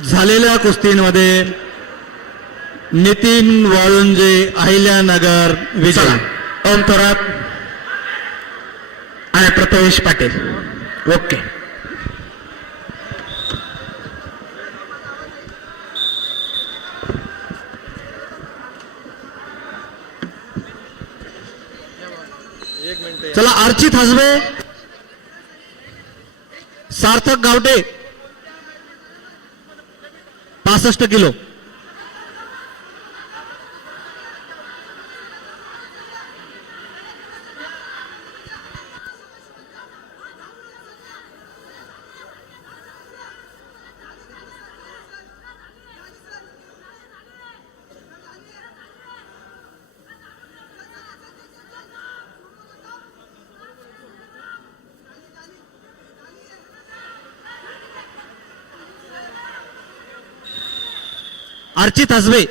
झालेल्या कुस्तींमध्ये नितीन वाळुंजे अहिल्यानगर विजय. ओम थोरात आणि प्रथमेश पाटील. ओके. चला अर्चित हसबे सार्थक गावटे पासष्ट किलो. अर्चित हसबे